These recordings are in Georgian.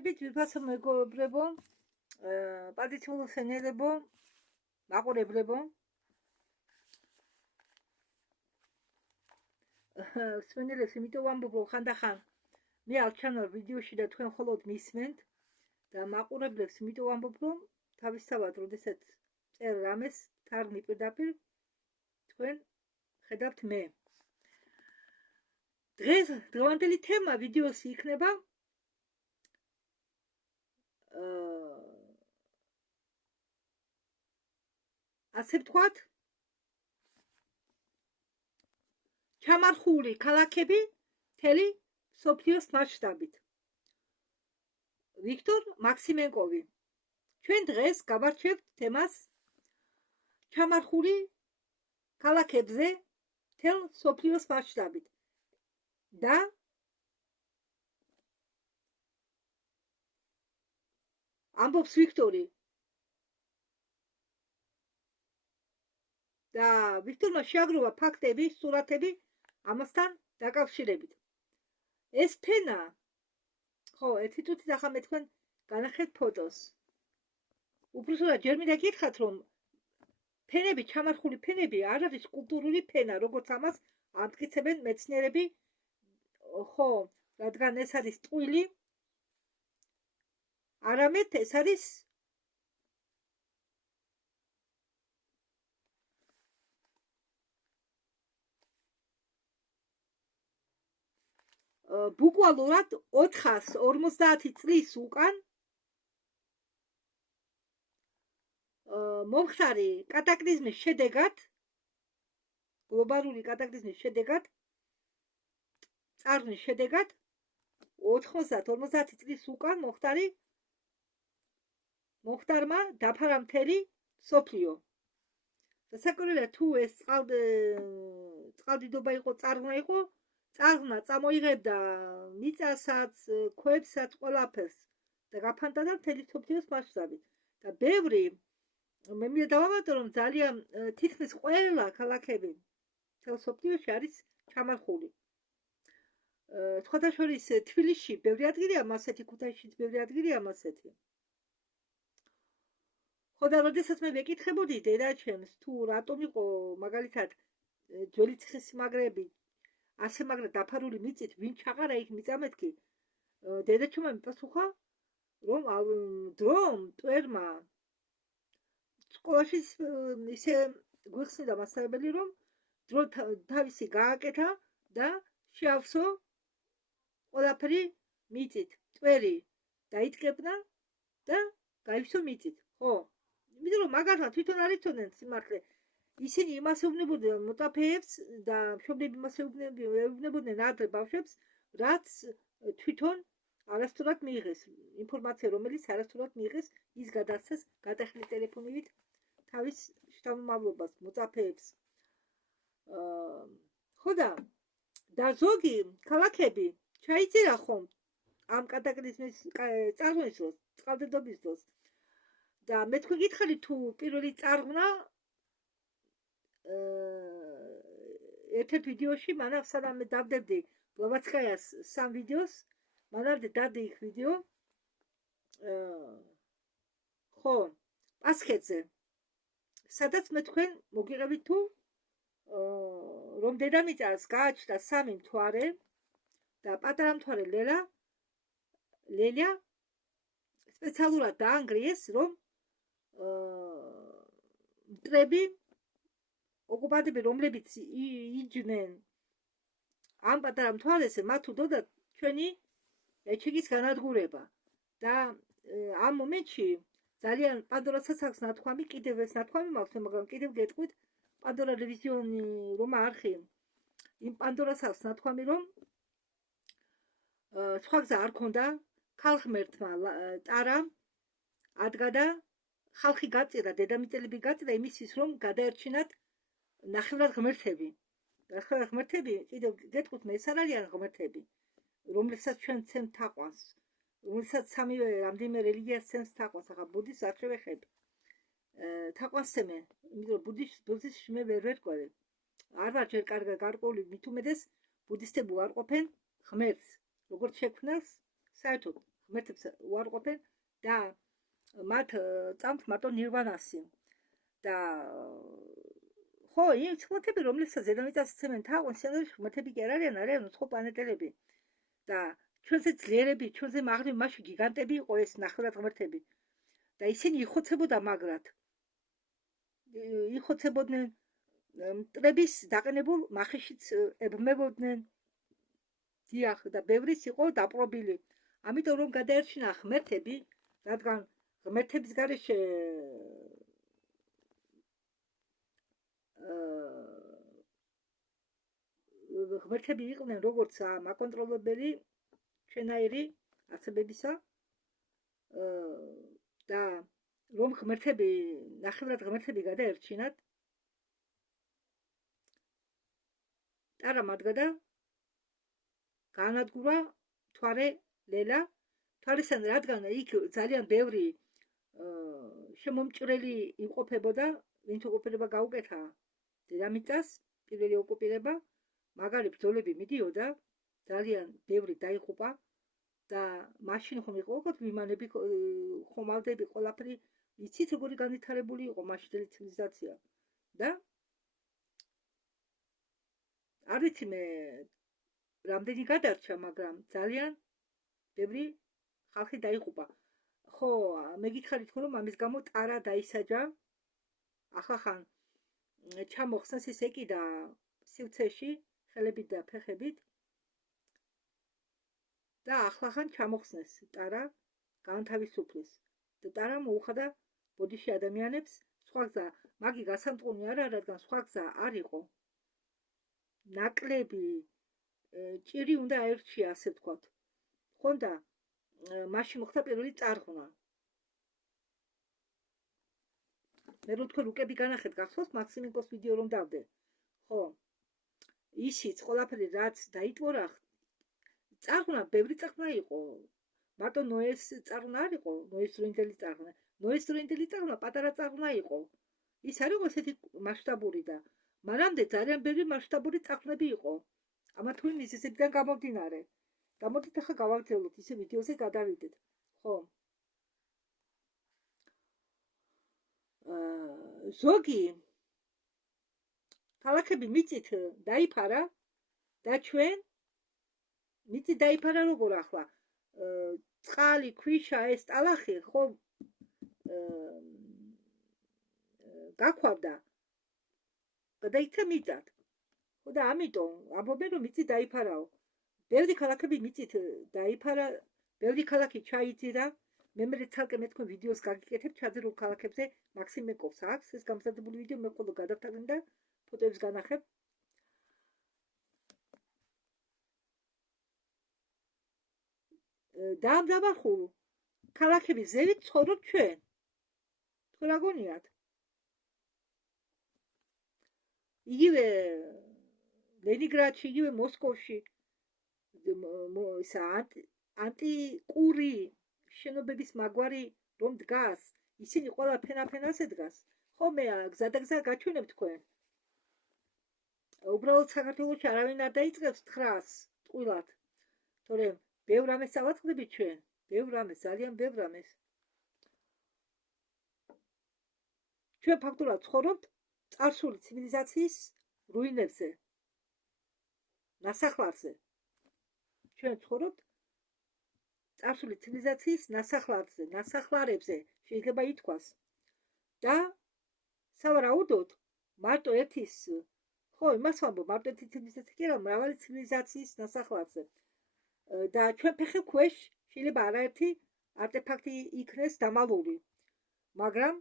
მოგესალმებით, ვიფასო მეგობრებო, პატიციურ სენელებო, მაყურებლებო. სვენელებს იმიტომ ვამბობ, რომ ხანდახან მე არ ჩანვარ ვიდეოში და თქვენ მხოლოდ მისმენთ და მაყურებლებს იმიტომ ვამბობ, რომ თავისთავად, როდესაც წერ რამეს თარგმნი პირდაპირ თქვენ ხედავთ მე. დღევანდელი თემა ვიდეოსი იქნება ასე ვთქვათ, ჩამარხული ქალაქები მთელი მსოფლიოს მასშტაბით. ვიქტორ მაქსიმენკოვი. ჩვენ დღეს გავარჩევთ თემას ჩამარხული ქალაქებზე მთელ მსოფლიოს მასშტაბით. და ამბობს ვიქტორი. და ვიქტორმა შეაგროვა ფაქტები, სურათები ამასთან დაკავშირებით. ეს ფენა, ხო, ერთი წუთით ახლა მე თქვენ განახეთ ფოტოს. უბრალოდ ჯერ მინდა გითხრათ, რომ ფენები, ჩამარხული ფენები არ არის კულტურული ფენა, როგორც ამას ამტკიცებენ მეცნიერები, ხო, რადგან ეს არის ტყუილი, არამედ ეს არის ბუკვალურად 450 წლის უკან მომხდარი კატაკლიზმის შედეგად, გლობალური კატაკლიზმის შედეგად, წარღვნის შედეგად 50 წლის უკან მომხდარმა დაფარა მთელი მსოფლიო. დასაკვირველია, თუ ეს წყალდიდობა იყო, წარღვნა იყო, წარღვნა წამოიღებდა მიწასაც, ქვებსაც, ყველაფერს და გაფანტადა მთელი მსოფლიოს მასშტაბით. და ბევრი, მე მინდა დავამატო, რომ ძალიან თითქმის ყველა ქალაქები მთელ მსოფლიოში არის ჩამარხული. სხვადასხვა თბილისში ბევრი ადგილია მასეთი, ქუთაისშიც ბევრი ადგილია მასეთი. ხო, და როდესაც მე ვეკითხებოდი დედაჩემს, თუ რატომ იყო მაგალითად ძველი ციხესიმაგრეები ასე მაგრად დაფარული მიწით, ვინ ჩაყარა იქ მიწამეთქი, დედაჩემმა მიპასუხა, რომ დრომ მტვერმა სკოლაში ისე გვიხსნიდა მასწავლებელი, რომ დრო თავისი გააკეთა და შეავსო ყველაფერი მიწით, მტვერი დაიწყებდა და გაივსო მიწით. ხო, იმიტომ რომ მაგალითად თვითონ არ იცოდნენ სიმართლე. ისინი იმას ეუბნებოდნენ მოწაფეებს და მშობლები იმას ეუბნებოდნენ ადრე ბავშვებს, რაც თვითონ არასდროს მიიღეს, ინფორმაცია, რომელიც არასდროს მიიღეს, ის გადასცეს გადახდილი ტელეფონით თავის შთამომავლობას მოწაფეებს. ხო, და ზოგი ქალაქები ჩაიწერა ხომ ამ კატაკლიზმის წარღვნის დროს, წყალდიდობის დროს. და მე თქვენ გითხარით, თუ პირველი წარღვნა ერთ-ერთ ვიდეოში, მანამ სანამ მე დავდებდი ბლავატსკაიას 3 ვიდეოს, მანამდე დადე იქ ვიდეო, ხო, პასხეთზე, სადაც მე თქვენ მოგიღებით, თუ რომ დედამიწას გააჩნდა 3 მთვარე და პატარა მთვარე ლელია სპეციალურად დაანგრიეს, რომ მტრები, ოკუპანტები, რომლებიც იჯდნენ ამ პატარა მთვარესზე, მათ უდოდათ ჩვენი ეჩიკის განადგურება. და ამ მომენტში ძალიან პანდორას სასახს ნათქვამი, კიდევ ეს ნათქვამი მაქვს, მაგრამ კიდევ გეტყვით, პანდორა რევიზიონი რომა არხი, იმ პანდორას აქვს ნათქვამი, რომ სხვა გზა არ ქონდა, ქალღმერთმა ტარა ადგა და ხალხი გაწირა, დედამიწელები გაწირა იმისთვის, რომ გადაერჩინათ ნახევრად ღმერთები. ნახევრად ღმერთები, კიდევ გეტყვით, ეს არ არიან ღმერთები, რომლებსაც ჩვენ ცემთ თაყვანს, რომელსაც სამივე რამდენიმე რელიგიას ცემს თაყვანს. ახლა ბუდიზმს არ შევეხებ, თაყვანს ცემენ, იმიტომ რომ ბუდიზმში მე ვერ ვერკვევი. არ ვარ ჯერ კარგად გარკვეული, მით უმეტეს ბუდისტები უარყოფენ ღმერთს, როგორც შექმნელს, საერთოდ ღმერთებს უარყოფენ და მათ წამთ მარტო ნირვანასი და ხო, იმ ღმერთები, რომლებსაც დედამიწას იცემენ თაყვანს, სცენარში ღმერთები კი არ არიან უცხო პლანეტელები და ჩვენზე ძლიერები, ჩვენზე მაღლი მასში გიგანტები იყო ეს ნახევრად ღმერთები და ისინი იხოცებოდა მაგრად. იხოცებოდნენ მტრების დაყენებულ მახეშიც ებმებოდნენ. დიახ, და ბევრიც იყო დაპყრობილი. ამიტომ რომ გადაერჩინა ღმერთები, რადგან ღმერთების გარეშე ღმერთები იყვნენ როგორც მაკონტროლებელი ჩვენაირი არსებებისა და რომ ღმერთები ნახევრად ღმერთები გადაერჩინათ ტარა მათგადა განადგურა თვარე ლელა თვალისან რადგან იქ ძალიან ბევრი შემომჭრელი იმყოფებოდა ვინც ოკუპირება გაუკეთა დედამიწას პირველი ოკუპირება მაგარი ბრძოლები მიდიოდა ძალიან ბევრი დაიღუპა და მაშინ ხომ იყო უკვე ვიმანები ხომალდები ყველაფერი იცით როგორი განვითარებული იყო მაშინდელი ცივილიზაცია და არ ვიცი მე რამდენი გადარჩა მაგრამ ძალიან ბევრი ხალხი დაიღუპა ხო მე გითხარით რომ ამის გამო ტარა დაისაჯა ახლა ხან ჩამოხსნეს ის ეკიდა სივრცეში ხელებით და ფეხებით და ახლა ხან ჩამოხსნეს ტარა განთავისუფლეს და ტარა მოუხადა ბოდიში ადამიანებს სხვა გზა მაგი გასამტყუნი არა რადგან სხვა გზა არ იყო ნაკლები ჭირი უნდა აერჩია ასე ვთქვათ ხონდა მაშინ მოხდა პირველი წარღვნა მე რო თქვენ უკები განახეთ გახსოვს მაქსიმენკოს ვიდეო რომ დავდე ხო ისიც ყველაფერი რაც დაიტვორა წარღვნა ბევრი წარღვნა იყო მარტო ნოეს წარღვნა არ იყო ნოეს დროინდელი წარღვნა ნოეს დროინდელი წარღვნა პატარა წარღვნა იყო ის არ იყო ესეთი მასშტაბური და მანამდე ძალიან ბევრი მასშტაბური წარღვნები იყო ამა თუ იმ მიზეზებიდან გამომდინარე გამოდით ახლა გავაგრძელოთ ისე ვიდეოზე გადავიდეთ ხო ზოგი ქალაქები მიწით დაიფარა და ჩვენ მიწით დაიფარა როგორ ახლა წყალი ქვიშა ეს ტალახი ხო გაქვავდა გადაიქცა მიწად ხო და ამიტომ ამბობენ რომ მიწით დაიფარაო ბევრი ქალაქები მიწით დაიფარა ბევრი ქალაქი ჩაიძირა მე ცალკე მე თქვენ ვიდეოს გაგიკეთებ ჩაძირულ ქალაქებზე მაქსიმენკოს აქვს ეს გამზადებული ვიდეო მე ხოლმე გადავთვალე და ფოტოებს განახებ დაამზაბახულ ქალაქების ზევით ცხოვრობ ჩვენ თუ რა გონიათ იგივე ლენინგრადში იგივე მოსკოვში ისა ანტიკური შენობების მაგვარი რომ დგას ისინი ყველა ფენაფენაზე დგას ხოლმე გზადაგზა გაჩვენებ თქვენ უბრალოდ საქართველოში არავინ არ დაიწყებს თხრას ტყუილად თორემ ბევრ ამეს ავაწყდებით ჩვენ ბევრ ამეს ძალიან ბევრ ამეს ჩვენ ფაქტურად ცხოვრობთ წარსული ცივილიზაციის რუინებზე ნასახლარზე ჩვენ ცხოვრობთ წარსული ცივილიზაციის ნასახლარებზე შეიძლება ითქვას და სავარაუდოდ მარტო ერთის ხო იმას ვამბობ მარტო ერთი ცივილიზაცია კი არა მრავალი ცივილიზაციის ნასახლარზე და ჩვენ ფეხი ქვეშ შეიძლება არაერთი არტეფაქტი იქნეს დამალული მაგრამ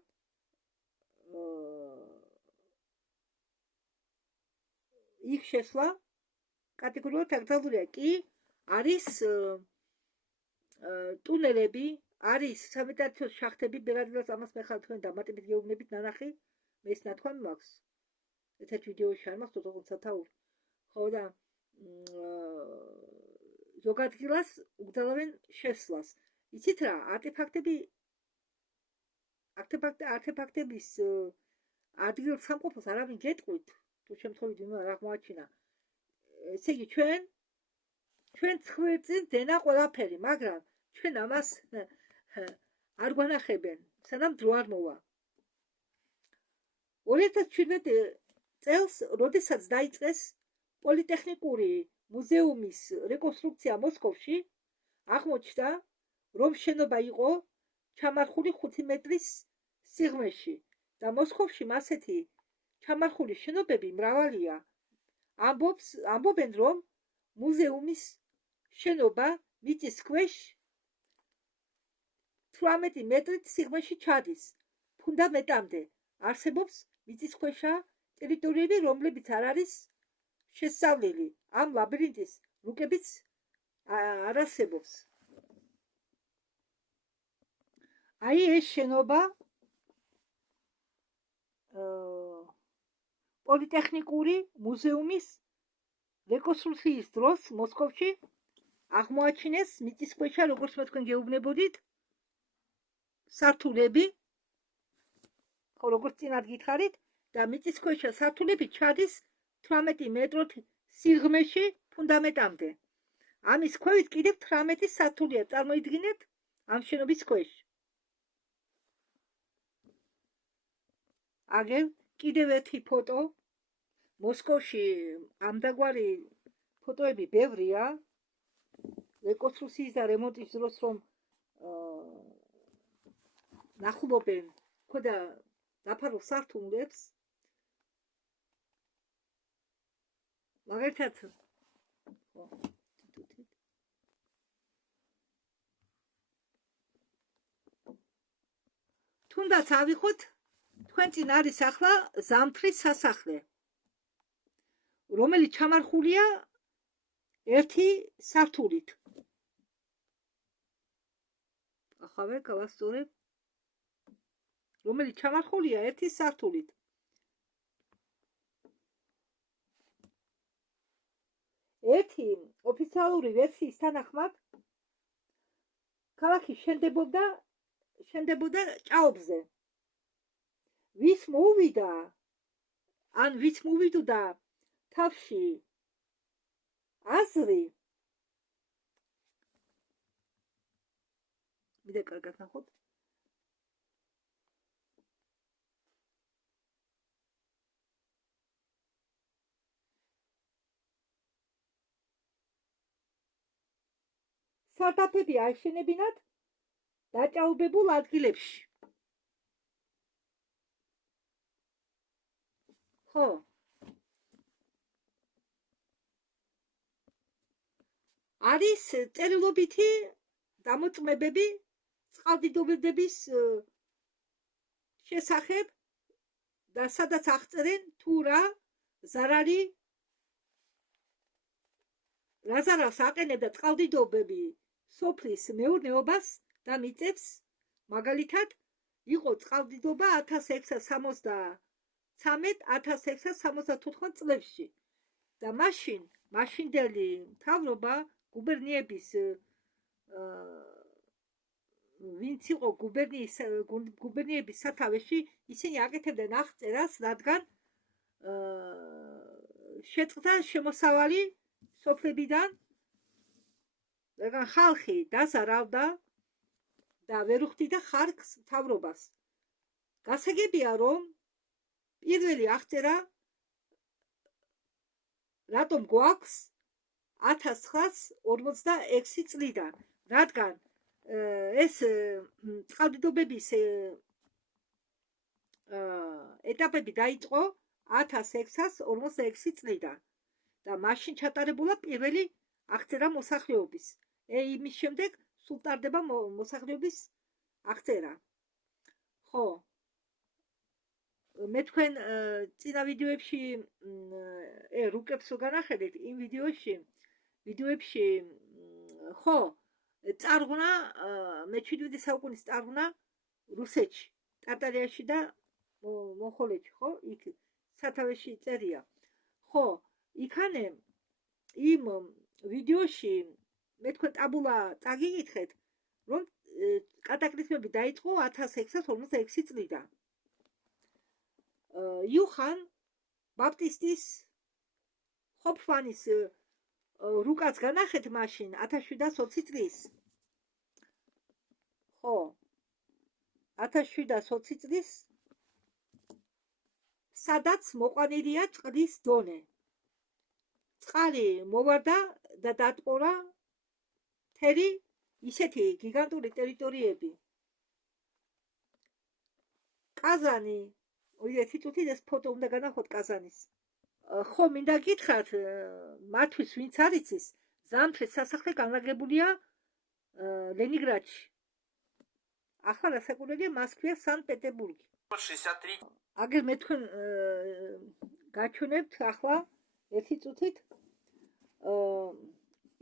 იქ შესვლა კატეგორიულად აკრძალულია კი არის ტუნელები არის სამედიცინო შახტები ბერადილას ამას მე ხარ თქვენ დამატებით გეუბნებით ნანახი მე ეს ნათქვამი მაქვს ერთ ვიდეოში არ მახსოვს ოღონდ სათაურ ხო და ზოგადღილას უგზავნენ შესვლას იცით რა არტეფაქტების ადგილ სამყოფელს არავინ გეტყვით თუ შემთხვევით ვინმე არ აღმოაჩინა ესე იგი ჩვენ ცხვირწინ დენა ყველაფერი მაგრამ ჩვენ ამას არ გვანახებენ, სანამ დრო არ მოვა. 2017 წელს, როდესაც დაიწყეს პოლიტექნიკური მუზეუმის რეკონსტრუქცია მოსკოვში, აღმოჩნდა, რომ შენობა იყო ჩამარხული 5 მეტრის სიღრმეში და მოსკოვში ასეთი ჩამარხული შენობები მრავალია. ამბობენ, რომ მუზეუმის შენობა მიწის ქვეშ 18 მეტრით სიღრმეში ჩადის ფუნდამენტამდე. არსებობს მიწისქვეშა ტერიტორიები, რომლებიც არ არის შესწავლილი. ამ ლაბირინთის რუკებიც არ არსებობს. აი ეს შენობა პოლიტექნიკური მუზეუმის რეკონსტრუქციის დროს მოსკოვში აღმოაჩინეს მიწისქვეშა, როგორც თქვენ გეუბნებოდით, სართულები, ხო, როგორც წინათ გითხარით, და მიწისქვეშა სართულები ჩადის 18 მეტრით სიღრმეში ფუნდამენტამდე. ამის ქვევით კიდევ 18 სართულია წარმოიდგინეთ ამ შენობის ქვეშ. აგერ კიდევ ერთი ფოტო. მოსკოვში ამდაგვარი ფოტოები ბევრია. რეკონსტრუქციის და რემონტის დროს რომ ნახულობენ ქვედა დაფარულ სართულებს. მაგალითად თუნდაც ავიხოთ, თქვენ წინ არის ახლა ზამთრის სასახლე, რომელიც ჩამარხულია ერთი სართულით. ახავე გავასწორებ, რომელიც ჩამარხულია ერთი სართულით. ერთი ოფიციალური ვერსიის თანახმად ქალაქი შენდებოდა ჭაობზე. ვის მოუვიდა ან ვის მოვიდოდა თავში აზრი, მიდე კარგად ნახოთ. სარდაფები აეშენებინათ დაჭაობებულ ადგილებში. ხო. არის წერილობითი დამოწმებები წყალდიდობების შესახებ და სადაც აღწერენ თუ რა ზარალი რა ზარალს აყენებდა წყალდიდობები სოფლის მეურნეობას და მიწებს. მაგალითად, იყო წყალდიდობა 1663-1664 წლებში და მაშინდელი მთავრობა გუბერნიების ვინც იყო გუბერნიების სათავეში, ისინი აკეთებდნენ აღწერას, რადგან შეწყდა შემოსავალი სოფლებიდან, რადგან ხალხი დაზარავდა და ვერ უხდიდა ხარკს მთავრობას. გასაგებია, რომ პირველი აღწერა რატომ გვაქვს 1946 წლიდან, რადგან ეს წყალდიდობების ეტაპები დაიწყო 1646 წლიდან და მაშინ ჩატარებულა პირველი აღწერა მოსახლეობის. იმის შემდეგ სულ ტარდება მოსახლეობის აღწერა. ხო, მე თქვენ წინა ვიდეოებში რუკებს რო განახედეთ, იმ ვიდეოებში ხო, წარღვნა მე-17 საუკუნის წარღვნა რუსეთში, ტარტარიაში და მონღოლეთში, ხო, იქ სათავეში წერია. ხო, იქანე იმ ვიდეოში მე თქვენ ტაბულა წაგიკითხეთ, რომ კატაკლიზმები დაიწყო 1646 წლიდან. იოჰან ბაპტისტის ხოფმანის რუკაც განახეთ მაშინ 1720 წლის. ხო 1720 წლის სადაც მოყვანილია წყლის დონე. წყალი მოვარდა და დატყორა მთელი ისეთი გიგანტური ტერიტორიები. კაზანი, ერთი წუთი ეს ფოტო უნდა განახოთ კაზანის. ხო, მინდა გითხრათ, მათთვის ვინც არ იცის, ზამთრის სასახლე განლაგებულია ლენინგრადში. ახლა რასაკურველია, მას ქვია სანქტ-პეტერბურგი. 63. აგერ მე თქვენ გაჩვენებთ ახლა ერთი წუთით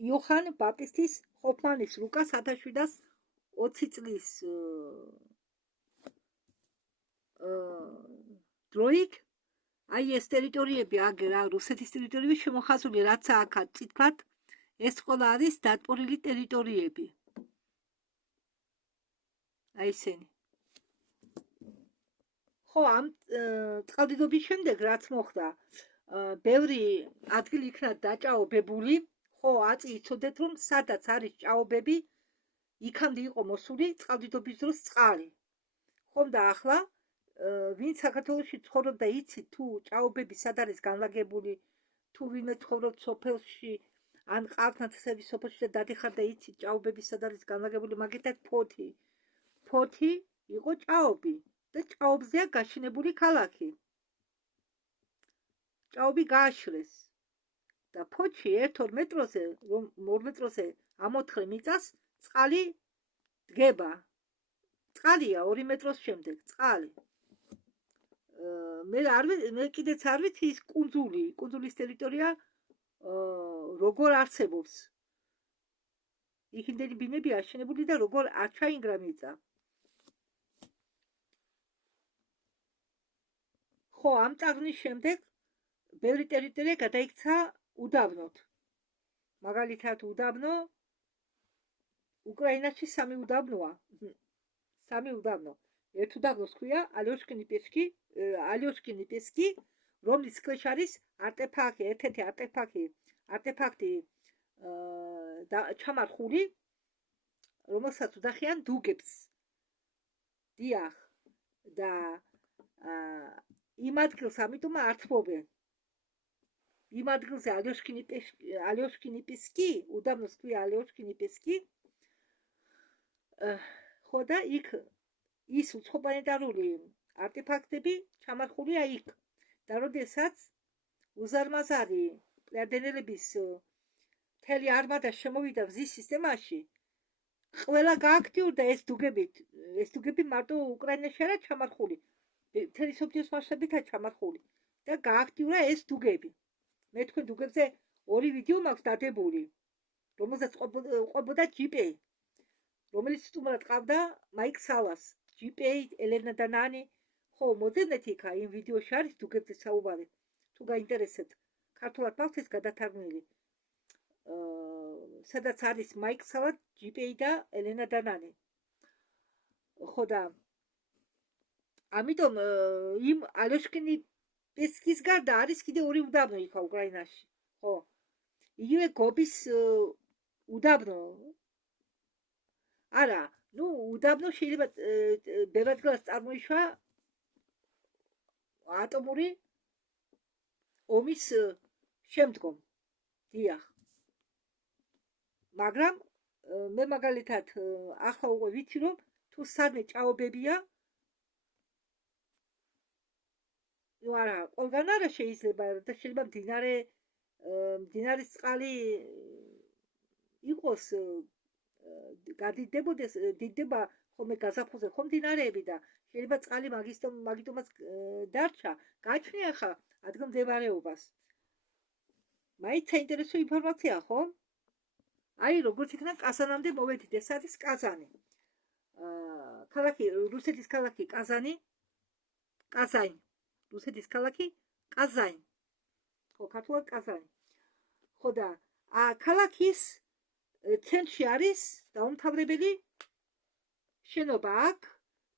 იოჰან ბაპტისტის ჰოფმანის რუკას 1720 წლის დროით აი ეს ტერიტორიები აგერ რუსეთის ტერიტორიები შემოხაზული, რაც აქაც წითლად ეს ყველა არის დატბორილი ტერიტორიები. აი ესენი. ხო, ამ წყალდიდობის შემდეგ რაც მოხდა, ბევრი ადგილი იქნა დაჭაობებული, ხო, აწი იცოდეთ, რომ სადაც არის ჭაობები, იქამდე იყო მოსული წყალდიდობის დროს წყალი. ხომ და ახლა ვინც საქართველოში ცხოვრობდა იცით თუ ჭაობები სად არის განლაგებული, თუ ვინმე ცხოვრობს სოფელში, ან ყავთ ნათესები სოფელში და დადიხარ და იცით ჭაობები სად არის განლაგებული, მაგითაც ფოთი. ფოთი იყო ჭაობი. და ჭაობზეა გაშენებული ქალაქი. ჭაობი გააშრეს. და ფოთში 1-2 მეტროზე, რომ 2 მეტროზე ამოთხე მიწას წყალი დგება. წყალია 2 მეტროს შემდეგ, წყალი. მე კიდეც არ ვიცი ის კუნძულის ტერიტორია როგორ არსებობს. იქ იმდენი ბინები აშენებული და როგორ არ ჩაინგრა მიწა. ხო, ამ წარღვნის შემდეგ ბევრი ტერიტორია გადაიქცა უდაბნოდ. მაგალითად, უდაბნო უკრაინაში 3 უდაბნოა. 3 უდაბნო. ერთ უდაბნოს ქვია ალიოშკინი პესკი, რომლის ქვეშ არის არტეფაქტი, ერთ-ერთი არტეფაქტი ჩამარხული, რომელსაც უძახიან დუგებს. დიახ, და იმ ადგილს ამიტომ ართმობენ. იმ ადგილზე ალიოშკინი პესკი, უდაბნოს ქვია ალიოშკინი პესკი. ხო და იქ ის უცხოპლანეტარული არტეფაქტები ჩამარხულია იქ. და როდესაც უზარმაზარი პლეადენელების მთელი არმადა შემოვიდა მზის სისტემაში, ყველა გააქტიურდა ეს დუგები მარტო უკრაინაში არა ჩამარხული, მთელი მსოფლიოს მასშტაბითაა ჩამარხული და გააქტიურა ეს დუგები. მე თქვენ დუგებზე 2 ვიდეო მაქვს დადებული, რომელზეც ყვებოდა ჯიპეი, რომელიც სტუმრად ყავდა მაიკ სალას. ჯიპეი, ელენა და ნანი. ხო, მოძებნეთ იქა, იმ ვიდეოში არის დუგებზე საუბარი. თუ გაინტერესებთ, ქართულად მაქვს ეს გადათარგმნილი. სადაც არის მაიკ სალა, ჯიპეი და ელენა და ნანი. ხო და ამიტომ იმ ალიოშკინი პესკის გარდა არის კიდე 2 უდაბნო იქა უკრაინაში. ხო. იგივე გობის უდაბნო. არა, უდაბნო შეიძლება ბევრ ადგილას წარმოიშვა ატომური ომის შემდგომ. დიახ. მაგრამ მე მაგალითად ახლა უკვე ვიცი, რომ თუ სადმე ჭაობებია, არა, ყველგან არა შეიძლება და შეიძლება მდინარის წყალი იყოს დიდდება ხოლმე გაზაფხულზე ხო მდინარეები და შეიძლება წყალი მაგიტომაც დარჩა. გაჩვენე ახლა ადგილმდებარეობას. მაინც საინტერესო ინფორმაცია, ხო? აი, როგორც იქნა კაზანამდე მოვედით, ეს არის კაზანი. რუსეთის ქალაქი კაზანი. რუსეთის ქალაქი კაზანი. ხო, ქართულად კაზანი. ხო და ქალაქის ცენტრში არის დაუმთავრებელი შენობა. აქ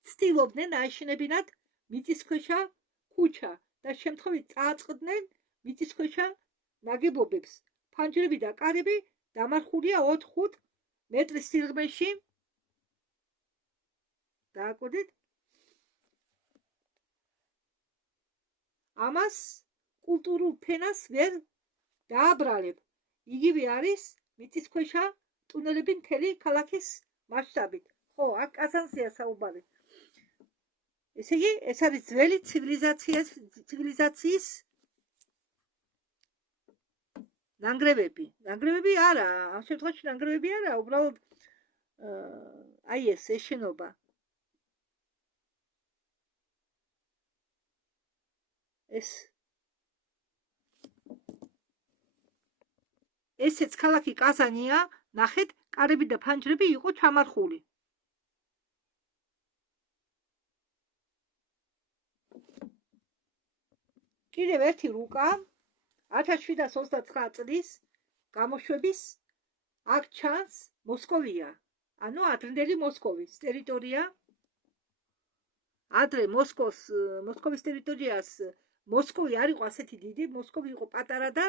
ცდილობდნენ აეშენებინათ მიწისქვეშა ქუჩა და შემთხვევით წააწყდნენ მიწისქვეშა ნაგებობებს. ფანჯრები და კარები დამარხულია 4-5 მეტრის სიღრმეში. დააკვირდით. ამას კულტურულ ფენას ვერ დააბრალებ. იგივე არის მიწისქვეშა ტუნელები მთელი ქალაქის მასშტაბით. ხო, აქ კაზანზეა საუბარი. ესე იგი, ეს არის ძველი ცივილიზაციის ნანგრევები. ნანგრევები არა, ამ შემთხვევაში ნანგრევები არა, უბრალოდ აი ეს შენობა. ესეც ქალაქი კაზანია, ნახეთ, კარები და ფანჯრები იყო ჩამარხული. კიდევ ერთი რუკა 1729 წლის გამოშვების აქ ჩანს მოსკოვია, ანუ ადრინდელი მოსკოვის ტერიტორია. ადრე მოსკოვის ტერიტორიას მოსკოვი არ იყო ასეთი დიდი, მოსკოვი იყო პატარა და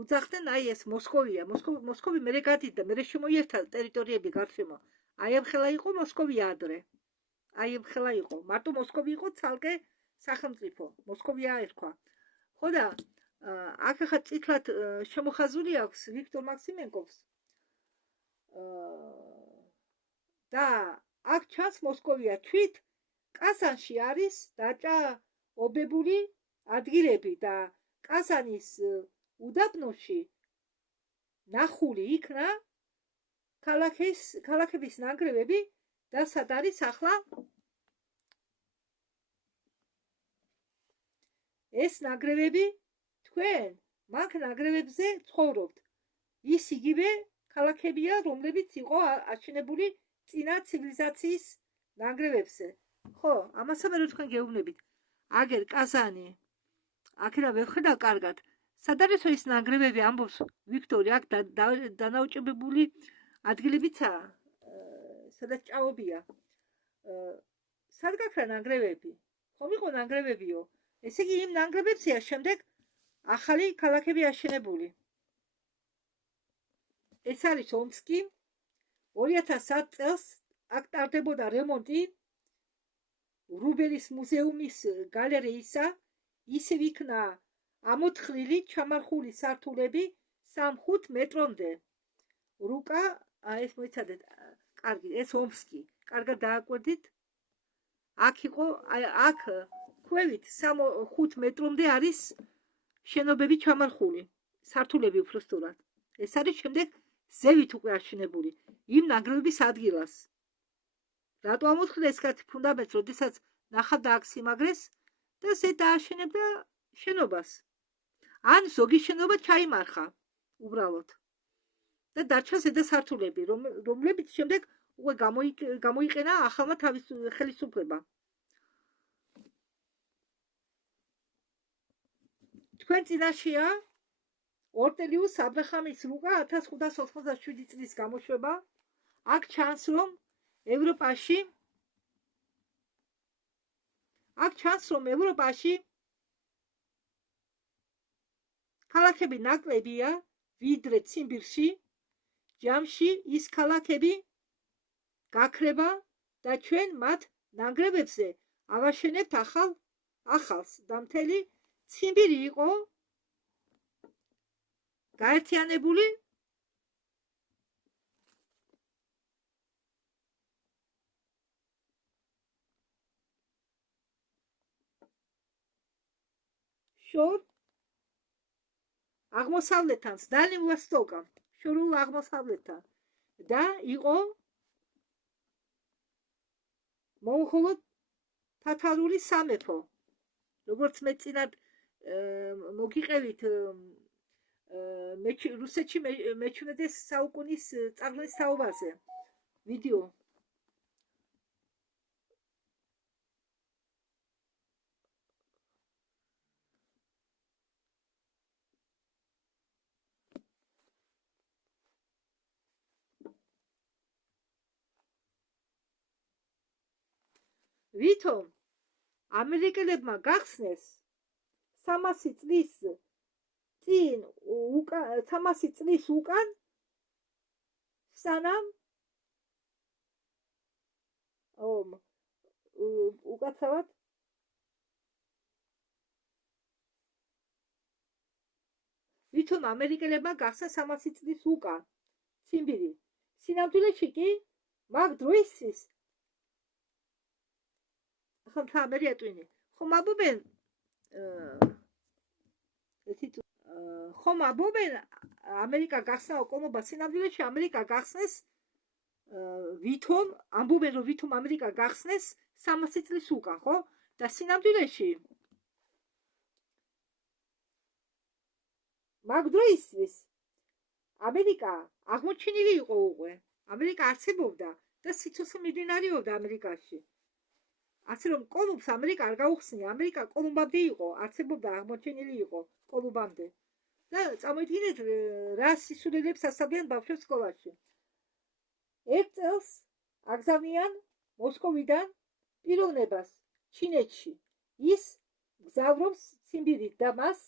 უძახდნენ აი ეს მოსკოვია. მოსკოვი მერე გადიდა, მერე შემოიერთა ტერიტორიები გარშემო. აი ამ ხელა იყო მოსკოვი ადრე. აი ამ ხელა იყო. მარტო მოსკოვი იყო ცალკე სახელმწიფო. მოსკოვია ერქვა. ხო და აქ ახლა წითლად შემოხაზული აქვს ვიქტორ მაქსიმენკოვს. და აქ ჩანს მოსკოვია. თვით კაზანში არის დაჭაობებული ადგილები და კაზანის უდაბნოში ნახული იქნა ქალაქების ნანგრევები და სად არის ახლა ეს ნანგრევები. თქვენ მაგ ნანგრევებზე ცხოვრობთ. ის იგივე ქალაქებია, რომლებიც იყო აშენებული წინა ცივილიზაციის ნანგრევებზე. ხო, ამასამერო თქვენ გეუბნებით. აგერ კაზანი აქედან ვერ ხედავ კარგად. სად არის ის ნანგრევები, ამბობს ვიქტორი, აქ დანაოჭებებული ადგილებიცაა, სადაც ჭაობია. სად გაქრა ნანგრევები? ხომ იყო ნანგრევებიო? ესე იგი იმ ნანგრევებზეა შემდეგ ახალი ქალაქები აშენებული. ეს არის ომსკი. 2010 წელს აქ ტარდებოდა რემონტი რუბელის მუზეუმის გალერეისა. ისევ იქნა ამოთხრილი ჩამარხული სართულები 3-5 მეტრამდე. რუკა, ეს მოიცადეთ, კარგი, ეს ომსკი. კარგად დააკვირდით. აქ იყო, აქ ქვევით 3-5 მეტრამდე არის შენობები ჩამარხული, სართულები უბრალოდ. ეს არის შემდეგ ზევით უკვე აშენებული იმ ნანგრევების ადგილას. რატო ამოთხრა ეს კაცი ფუნდამენტს, როდესაც ნახავდა აქ სიმაგრეს და ზედ დააშენებდა შენობას. ან ზოგი შენობა ჩაიმარხა უბრალოდ და დარჩა ზედა სართულები, რომლებიც შემდეგ უკვე გამოიყენა ახალმა თავის ხელისუფლება. თქვენ წინაშეა ორტელიუს აბრაჰამის რუკა 1597 წლის გამოშვება. აქ ჩანს, რომ ევროპაში ქალაქები ნაკლებია ვიდრე ციმბირში. ჯამში ის ქალაქები გაქრება და ჩვენ მათ ნანგრევებზე ავაშენებთ ახალს და მთელი ციმბირი იყო გაერთიანებული აღმოსავლეთთან, დალიმ ვოსტოკთან, შორეულ აღმოსავლეთთან და იყო მონღოლო-თათარული სამეფო. როგორც მე წინათ მოგიყევით რუსეთში მე-17 საუკუნის წარღვნის თაობაზე ვიდეო. ვითომ ამერიკელებმა გახსნეს 300 წლის უკან სანამ უკაცრავად ვითომ ამერიკელებმა გახსნა 300 წლის უკან ციმბირი. სინამდვილეში კი მაგ დროისთვის ახლა თამერი ატვინი. ხომ ამბობენ ხომ ამბობენ ამერიკა გახსნა ოკონობა სინამდვილეში ამერიკა გახსნეს ვითომ ამბობენ რომ ვითომ ამერიკა გახსნეს 300 წლის უკან, ხო? და სინამდვილეში მაგ დროისთვის ამერიკა აღმოჩენილი იყო უკვე. ამერიკა არსებობდა და სიცოცხლე მიმდინარეობდა ამერიკაში. ასე რომ კოლუმბს ამერიკა არ გაუხსნია, ამერიკა კოლუმბამდე იყო, არსებობდა, აღმოჩენილი იყო კოლუმბამდე. და წამოიდგინეთ რა სისულელებს ასწავლიან ბავშვებს სკოლაში. ერთ წელს აგზავნიან მოსკოვიდან პიროვნებას ჩინეთში. ის გზავრობს ციმბირით და მას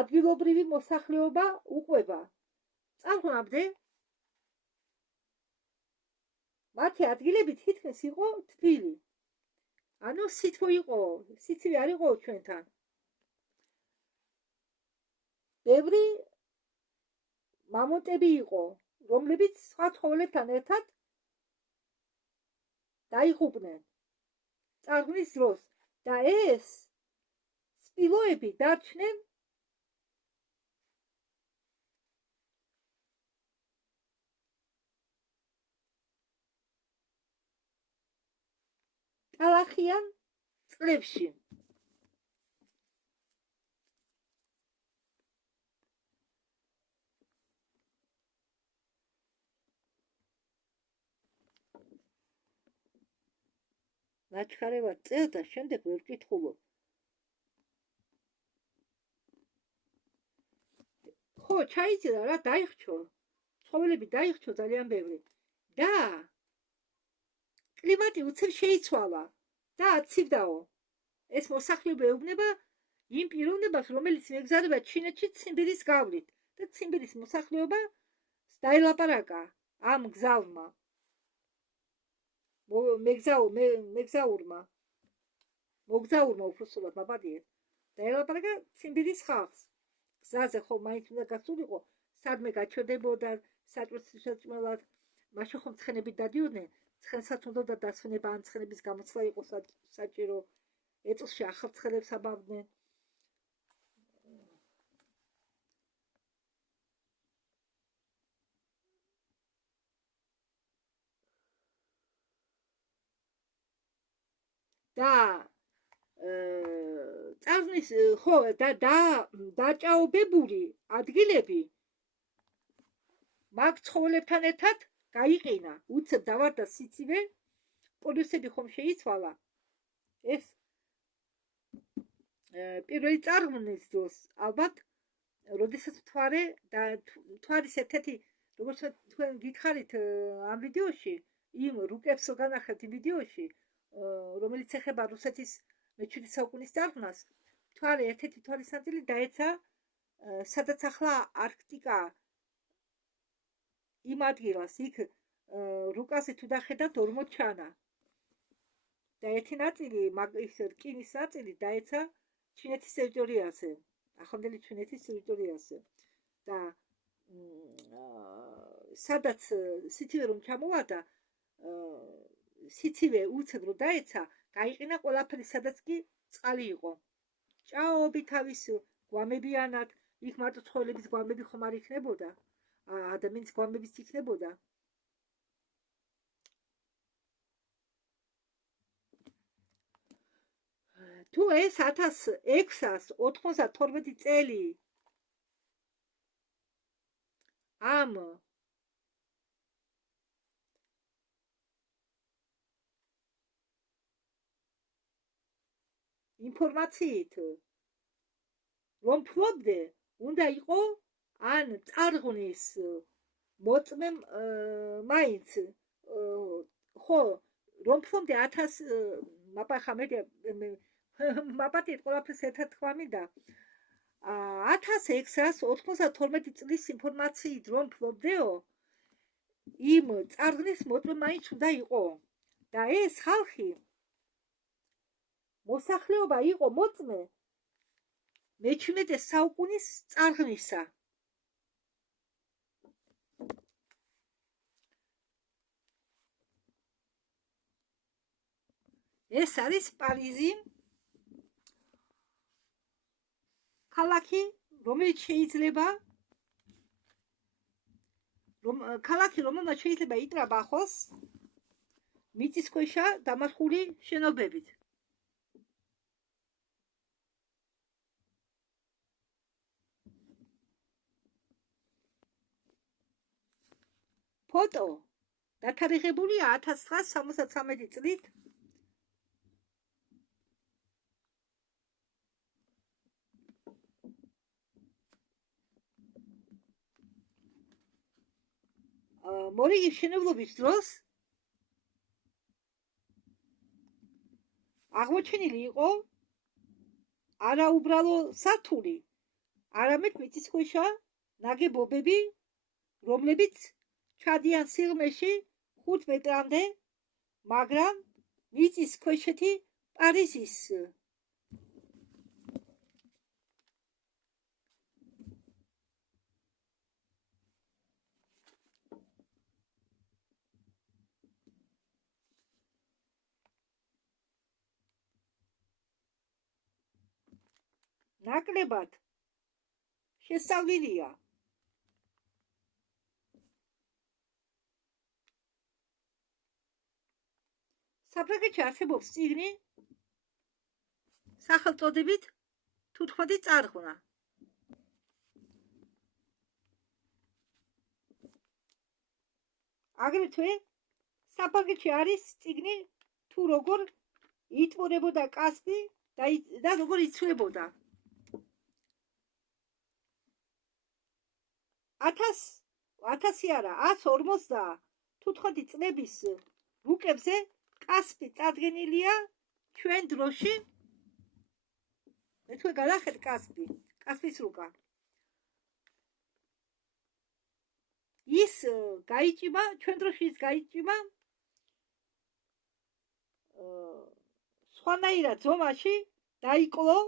ადგილობრივი მოსახლეობა უყვება. წარღვნამდე მათი ადგილები თითქმის იყო თბილი. ანუ სითბო იყო, სიცივე არ იყო ჩვენთან. ბევრი მამონტები იყო, რომლებიც სხვა ცხოველებთან ერთად დაიღუპნენ წარღვნის დროს და ეს სპილოები დარჩნენ ტალახიან წყლებში. ნაჩქარევად წელ და შემდეგ ვერ ვკითხულობ. ხო, ჩაიჭირა რა, დაიხჩო. ცხოველები დაიხჩო ძალიან ბევრი. და კლიმატი უცებ შეიცვალა და აცივდაო. ეს მოსახლეობა ეუბნება იმ პიროვნებას, რომელიც მეგზავრება ჩინეთში ციმბირის გავლით და ციმბირის მოსახლეობა დაელაპარაკა ამ გზავრმა. მოგზაურმა უბრალოდ მაბადიეთ დაელაპარაკა ციმბირის ხალხს. გზაზე ხო მაინც უნდა გასულიყო, სადმე გაჩერდებოდა საწვრთნელად, მაშინ ხომ ცხენებით დადიოდნენ, ცხენსაც უნდა დასვენება ან ცხენების გამოცდა იყო საჭირო. ეწლში ახალ ცხენებს აბავდნენ. და წარღვნის ხო და დაჭაობებული ადგილები მაგ ცხოველებთან ერთად გაიყინა. უცებ დავარდა სიცივე, პოლიუსები ხომ შეიცვალა. ეს პირველი წარღვნის დროს ალბათ, როდესაც მთვარის ერთ-ერთი, როგორც თქვენ გითხარით ამ ვიდეოში, იმ რუკებს განახეთ ვიდეოში, რომელიც ეხება რუსეთის მე-7 საუკუნის წარღვნას, მთვარე ერთ-ერთი მთვარის ნაწილი დაეცა, სადაც ახლა არქტიკა იმ ადგილას, იქ რუკაზე თუ დახედავთ ორმოდ ჩანა. და ერთი ნაწილი, ის რკინის ნაწილი დაეცა ჩინეთის ტერიტორიაზე, ახლანდელი ჩინეთის ტერიტორიაზე. და სადაც სიცივე რომ ჩამოვარდა, სიცივე უცებ რომ დაეცა, გაიყინა ყველაფერი, სადაც კი წყალი იყო. ჭაობი თავის გვამებიანად, იქ მარტო ცხოველების გვამები ხომ არ იქნებოდა, ადამიანის გვამებიც იქნებოდა. თუ ეს 1692 წელი ამ ინფორმაციით რომ ფლობდე, უნდა იყო ან წარღვნის მოწმე მაინც ხო რომ ფლობდე 1000 მაპატიეთ ყველაფერს ერთად თქვა მინდა 1692 წლის ინფორმაციით რომ ფლობდეო, იმ წარღვნის მოწმე მაინც უნდა იყო. და ეს ხალხი მოსახლეობა იყო მოწმე მე-17 საუკუნის წარღვნისა. ეს არის პარიზი, ქალაქი, რომელიც შეიძლება იტრაბახოს მიწისქვეშა დამარხული შენობებით. ფოტო დათარიღებულია 1973 წლით. მორიგის მშენებლობის დროს აღმოჩენილი იყო არაუბრალო სართული, არამედ მიწისქვეშა ნაგებობები, რომლებიც ჩადიან სიღრმეში 5 მეტრამდე, მაგრამ მიწისქვეშეთი პარიზის ნაკლებად შესწავლილია. საფრანგეთში არსებობს წიგნი სახელწოდებით 15 წარღვნა. აგრეთვე საფრანგეთში არის წიგნი თუ როგორ იტბორებოდა კასპი და როგორ იცვლებოდა. 145 წლების რუკებზე კასპი წარდგენილია ჩვენ დროში. მე თუ გადახეთ კასპის რუკა. ის გაიჭიმა, ჩვენ დროში ის გაიჭიმა სხვანაირად ზომაში დაიკლო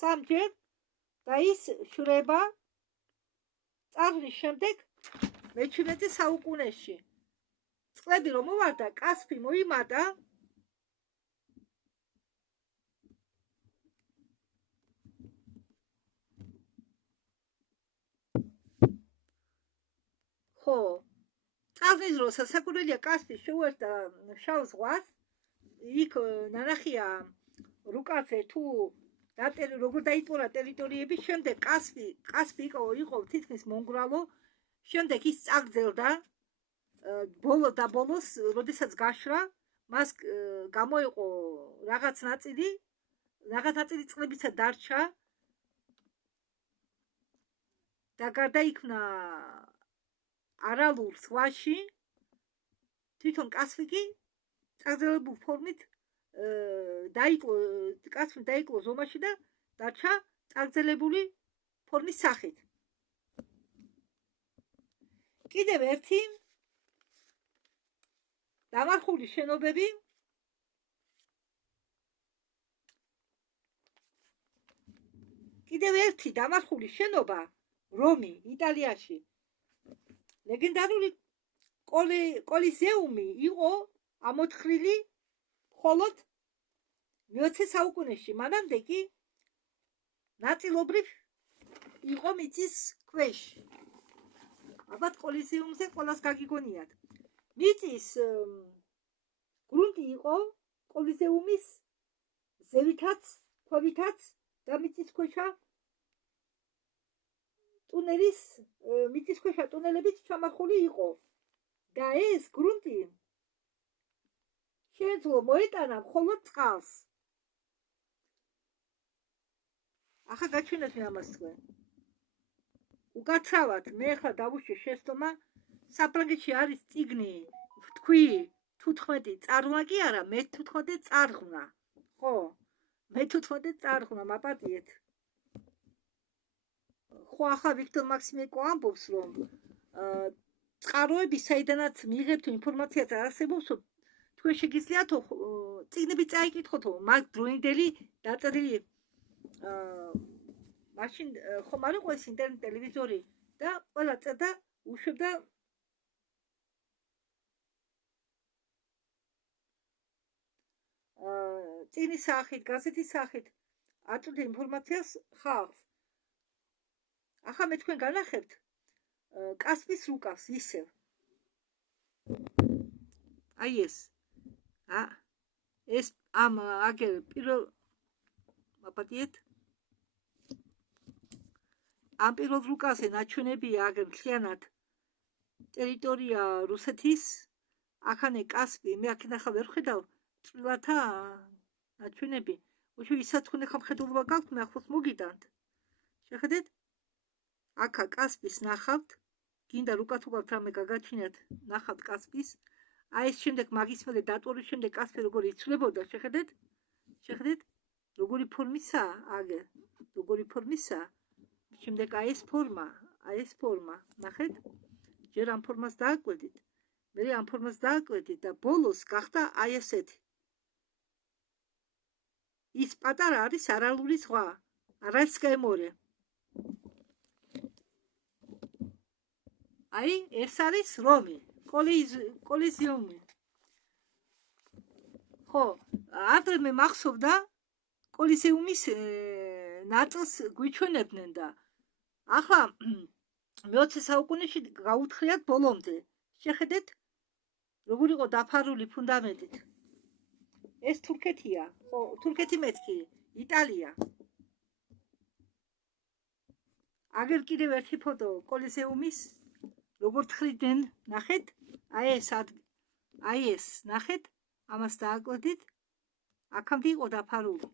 3 ჯერ და ის შრება წარღვნის შემდეგ მე-17 საუკუნეში. წლები რომ მოვარდა, კასპი მოიმატა ხო, წარღვნის დროს სასაკურველია კასპი შეუერთდა შავ ზღვას, იქ ნანახია რუკაზე თუ როგორ დაიტბორა ტერიტორიები. შემდეგ კასპი იყო თითქმის მონგრალო. შემდეგ ის წაგრძელდა ბოლოს, როდესაც გაშრა, მას გამოიყო რაღაც ნაწილი წყლებითა დარჩა და გარდაიქმნა არალურ ზღვაში. თვითონ კასპი კი წაგრძელებულ ფორმით დაიკლო ზომაში და დარჩა წაგრძელებული ფორმის სახით. კიდევ ერთი დამარხული შენობები შენობა რომი, იტალიაში. ლეგენდარული კოლიზეუმი იყო ამოთხრილი მხოლოდ მე-20 საუკუნეში. მანამდე კი ნაწილობრივ იყო მიწის ქვეშ. ალბათ კოლიზეუმზე ყველას გაგიგონიათ. მიწის გრუნტი იყო კოლიზეუმის ზევითაც, ქვევითაც და მიწისქვეშა ტუნელებით ჩამარხული იყო. და ეს გრუნტი შეეძლო მოეტანა მხოლოდ წყალს. ახლა გაჩვენეთ მე ამას თქვენ. უკაცრავად მე ახლა დავუშვი შეცდომა. საფრანგეთში არის წიგნი, ვთქვი 15 წარღვნა კი არა, მე-15 წარღვნა. ხო, მე-15 წარღვნა, მაპატიეთ. ხო, ახლა ვიქტორ მაქსიმენკო ამბობს, რომ წყაროები, საიდანაც მიიღებთ ინფორმაციას არსებობს, თქვენ შეგიძლიათ წიგნები წაიკითხოთ, მაგ დროინდელი დაწერილი მაშინ ხომ არ იყო ეს ინტერნეტ ტელევიზორი და ყველა წერდა უშვებდა წიგნის სახით, გაზეთის სახით აწვდით ინფორმაციას ხალხს. ახლა მე თქვენ განახებთ კასპის რუკავს ისევ. აი ეს ამ აგერ პირველ აპატიეთ ამ პირველ რუკაზე ნაჩვენებია აგერ მთლიანად ტერიტორია რუსეთის, ახანე კასპი, მე აქ ნახა ვერ ხედავ წვრილათა ნაჩვენები. უშო ისაც თქვენ ახლა მხედველობა გაქვთ, მე ახლოს მოგიტანთ. შეხედეთ? აქა კასპის ნახავთ, გინდა რუკა თუ გაქვთ რამე გაგაჩინათ, ნახავთ კასპის. აი ეს შემდეგ მაგის მერე დატვირთვის შემდეგ კასპი როგორი იცვლებოდა, შეხედეთ? შეხედეთ? როგორი ფორმისაა, აგერ, როგორი ფორმისაა. შემდეგ აი ეს ფორმა, ნახეთ? ჯერ ამ ფორმას დააკვირდით, მერე ამ ფორმას დააკვირდით და ბოლოს გახდა აი ესეთი. ის პატარა არის არალური ზღვა, არაერთ გემორე. აი, ეს არის რომი, კოლიზიუმი. ხო, ადრე მე მახსოვდა კოლიზიუმის ნაწილს გვიჩვენებდნენ და ახლა მე-20 საუკუნეში გაუთხრიათ ბოლომდე. შეხედეთ, როგორ იყო დაფარული ფუნდამენტით. ეს თურქეთია, ხო, თურქეთი მეთქი, იტალია. აგერ კიდევ ერთი ფოტო კოლიზიუმის, როგორ თხრიდნენ, ნახეთ? აი ეს, ნახეთ? ამას დააკვირდით, აქამდე იყო დაფარული.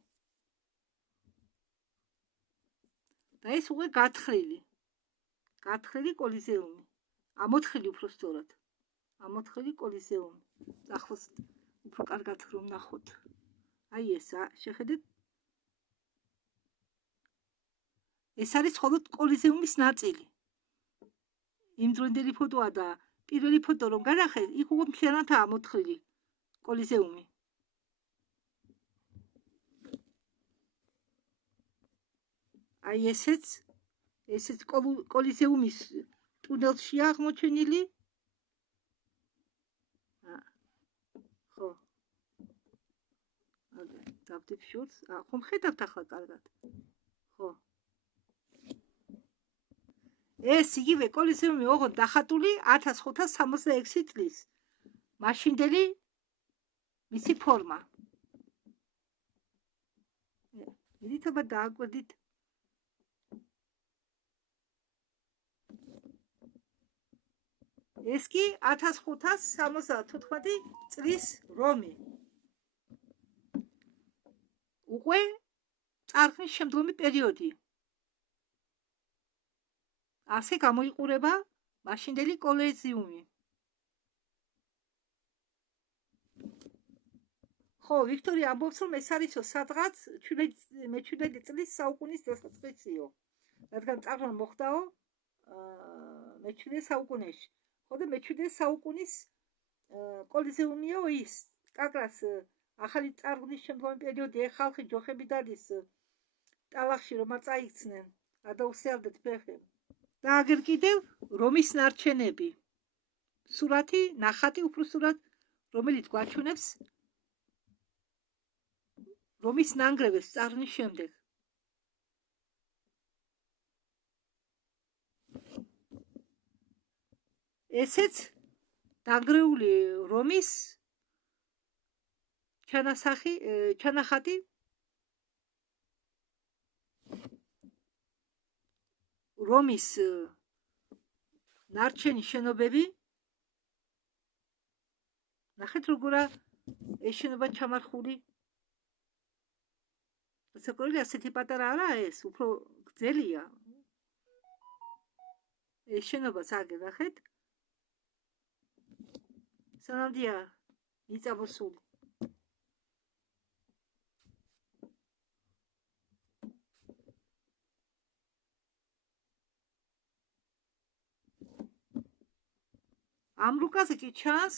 და ეს უკვე გათხრილი კოლიზიუმი. ამოთხრილი უფრო სწორად. ამოთხრილი კოლიზიუმი. ახლოს უფრო კარგად რომ ნახოთ. აი ეს, შეხედეთ? ეს არის მხოლოდ კოლიზიუმის ნაწილი. იმ დროინდელი ფოტოა და პირველი ფოტო რომ განახეთ, იქ უკვე მთლიანადაა ამოთხრილი კოლიზიუმი. აი ესეც კოლიზიუმის ტუნელშია აღმოჩენილი. ხო. დავდებ შორს. ხომ ხედავთ ახლა კარგად? ხო. ეს იგივე კოლიზიუმი ოღონდ დახატული 1566 წლის. მაშინდელი მისი ფორმა. მიდით აბა დააკვირდით. ეს კი 1574 წლის რომი. უკვე წარღვნის შემდგომი პერიოდი. ასე გამოიყურება მაშინდელი კოლიზიუმი. ხო, ვიქტორია ამბობს, რომ ეს არისო სადღაც მე-17 წლის საუკუნის დასაწყისიო. რადგან წარღვნა მოხდაო მე-17 საუკუნეში. ხო და მე-17 საუკუნის კოლიზიუმიო ის. კაკრას ახალი წარღვნის შემდგომი პერიოდი ხალხი ჯოხები დადის ტალახში რომ არ წაიქცნენ, არ დაუსიარდეთ ფეხი. და აგერ კიდევ რომის ნარჩენები. სურათი, ნახატი უბრალოდ, რომელიც გვაჩვენებს რომის ნანგრევებს წარღვნის შემდეგ. ესეც დანგრეული რომის ჩანახატი რომის ნარჩენი შენობები. ნახეთ როგორა ეს შენობა ჩამარხული. საკურველი ასეთი პატარა არაა ეს, უფრო გრძელია. ეს შენობას აგერ ნახეთ. სანამდეა იწაბოსული. ამ რუკაზე კი ჩანს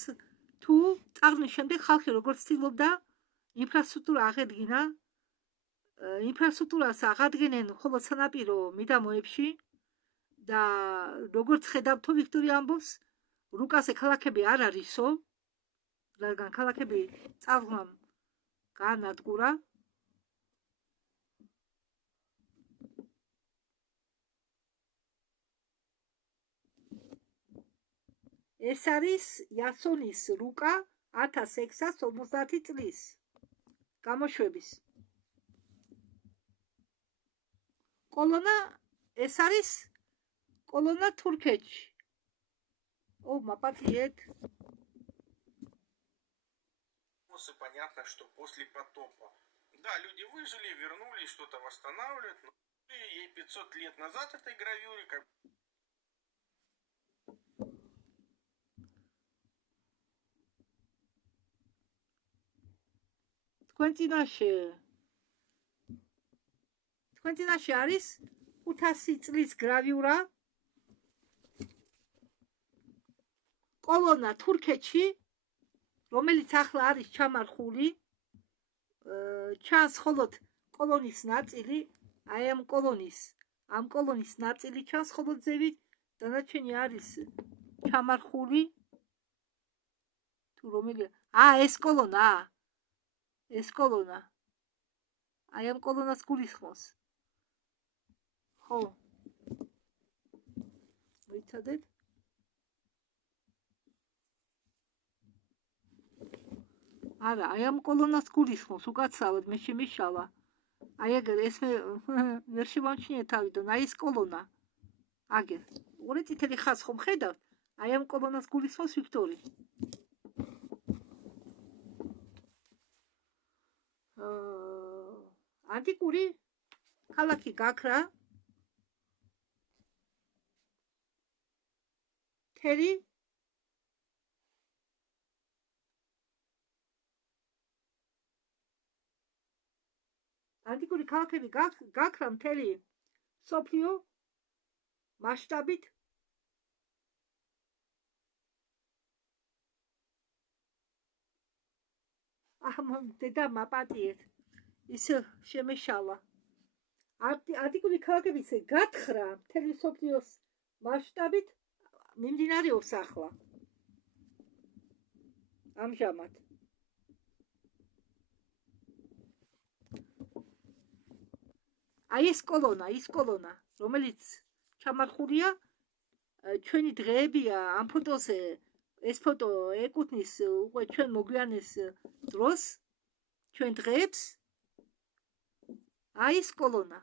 თუ წაღნის შემდეგ ხალხი როგორც ცდილობდა ინფრასტრუქტურა აღედგინა, ინფრასტრუქტურას აღადგენენ მხოლოდ სანაპირო მიდამოებში და როგორც ხედავთო ვიქტორია ამბობს, რუკაზე ქალაქები არ არისო, რადგან ქალაქები წაღლამ გაანადგურა. ეს არის იასონის რუკა 1650 წლის გამოშვების. კოლონა ეს არის კოლონა თურქეთში. мапатиет. Понятно, что после потопа. Да, люди выжили, вернулись, что-то восстанавливают. Но ей 500 лет назад этой гравюре как თქვენ წინაშე არის 500 წლის გრავიურა კოლონა თურქეთში, რომელიც ახლა არის ჩამარხული, ჩანს მხოლოდ კოლონის ნაწილი, აი ამ კოლონის ნაწილი ჩანს მხოლოდ ზევით, დანარჩენი არის ჩამარხული. თუ რომელი ეს კოლონა, აი ამ კოლონას გულისხმობს. ხო, ვიცადეთ. არა, აი ამ კოლონას გულისხმობს, უკაცრავად მე შემიშალა. აი ეგრე ეს მე ვერ შევამჩნიე თავიდან, აი ეს კოლონა. აგერ, ორი წითელი ხაზს ხომ ხედავთ? აი ამ კოლონას გულისხმობს ვიქტორი. ანტიკური ქალაქი გაქრა. თერი ანტიკური ქალაქები გაქრა მთელი სოფლიო მასშტაბით. დედა მაპატიეთ. ის შემეშალა. ანტიკური ქალაქების გათხრა მთელი სოფლიოს მასშტაბით მიმდინარეობს ახლა. ამჟამად. აი ეს კოლონა, რომელიც ჩამარხულია, ჩვენი დღეებია ამ ფოტოზე, ეს ფოტო ეკუთვნის უკვე ჩვენ მოგვიანეს დროს, ჩვენ დღეებს. აი ეს კოლონა.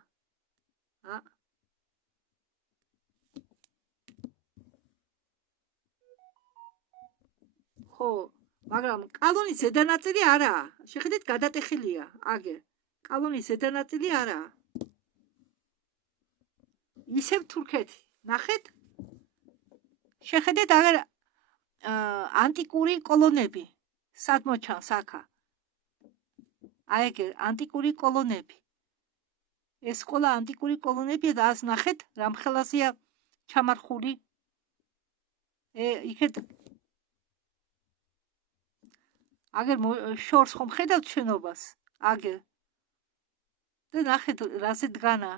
ხო, მაგრამ კოლონის ზედა ნაწილი არაა. შეხედეთ, გადატეხილია, აგერ. კოლონის ზედა ნაწილი არაა. ისევ თურქეთი. ნახეთ? შეხედეთ, აგერ ანტიკური კოლონები სად მოჩანს აქა. აი ეგ ანტიკური კოლონები. ეს ყველა ანტიკური კოლონებია და ას ნახეთ, რამ ხელაზეა ჩამარხული. იქეთ აგერ შორს ხომ ხედავთ შენობას, აგერ. და ნახეთ, რაზე დგანა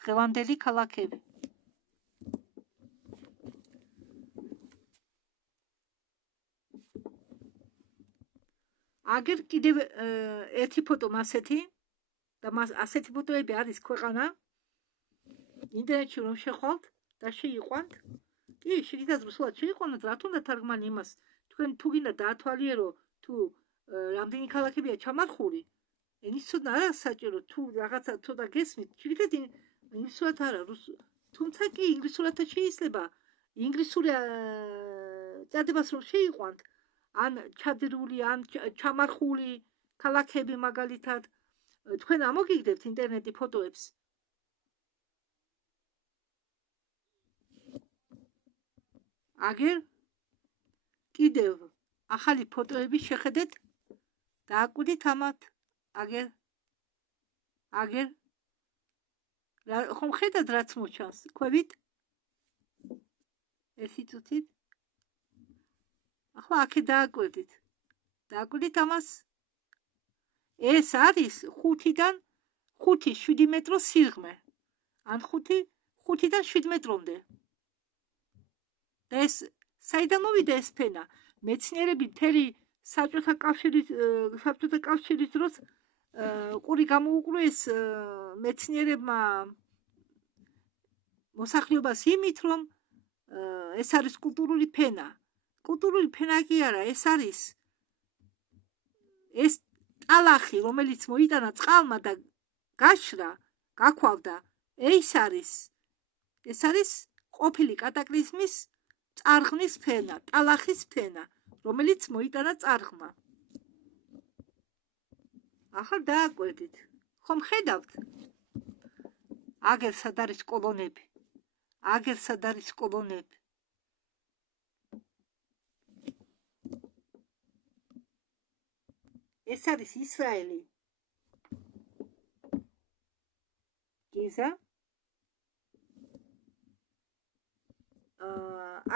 დღევანდელი ქალაქები. აგერ კიდევ ერთი ფოტო მასეთი და ასეთი ფოტოები არის ქვეყანა ინტერნეტში რომ შეხვალთ და შეიყვანთ. კი, შეგიძლიათ რუსულად შეიყვანოთ, რა თქმა უნდა თარგმანი იმას. თქვენ თუ გინდა დაათვალიერო თუ რამდენი ქალაქებია ჩამარხული, ენის ცოდნა არა საჭირო, თუ რაღაცა ცოტა გესმით, შეგიძლიათ ინგლისურად არა, თუმცა კი ინგლისურადაც შეიძლება. ინგლისური წადებას რომ შეიყვანთ, ან ჩადრული, ან ჩამარხული ქალაქები მაგალითად, თქვენ ამოგიგდებთ ინტერნეტი ფოტოებს. აგერ კიდევ ახალი ფოტოები შეხედეთ და აკვირდით ამათ. აგერ ხომ ხედავთ რაც მოჩანს ქვევით? ერთი წუთით. ახლა აქე დააკვირდით ამას. ეს არის 5-დან 5-7 მეტრო სიღრმე. ან 5-დან 7 მეტრამდე. და ეს საიდან მოვიდა ეს ფენა? მეცნიერები მთელი საბჭოთა კავშირის დროს ყური გამოუყურეს მეცნიერებმა მოსახლეობას იმით, რომ ეს არის კულტურული ფენა. კულტურული ფენა კი არა, ეს არის ეს ტალახი, რომელიც მოიტანა წყალმა და გაქვავდა. ეს არის ყოფილი კატაკლიზმის წარღნის ფენა, ტალახის ფენა, რომელიც მოიტანა წარღმა. ახლა დააკვირდით. ხომ ხედავთ? აგერ სად არის კოლონები? ეს არის ისრაელი. გიზა.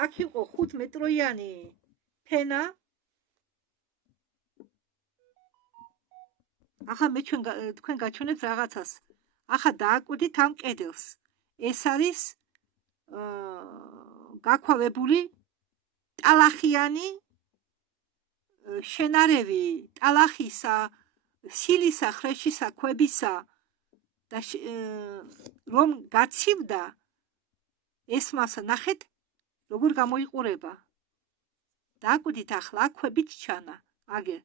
აქ იყო 5 მეტროიანი ფენა. ახლა მე თქვენ გაჩვენებთ რაღაცას. ახლა დააკვირდით ამ კედელს. ეს არის გაქვავებული ტალახიანი შენარევი, ტალახისა, სილისა, ხრეშისა, ქვებისა და რომ გაცივდა ეს მასა, ნახეთ როგორ გამოიყურება. დააკვირდით ახლა ქვებით ჩანა. აგერ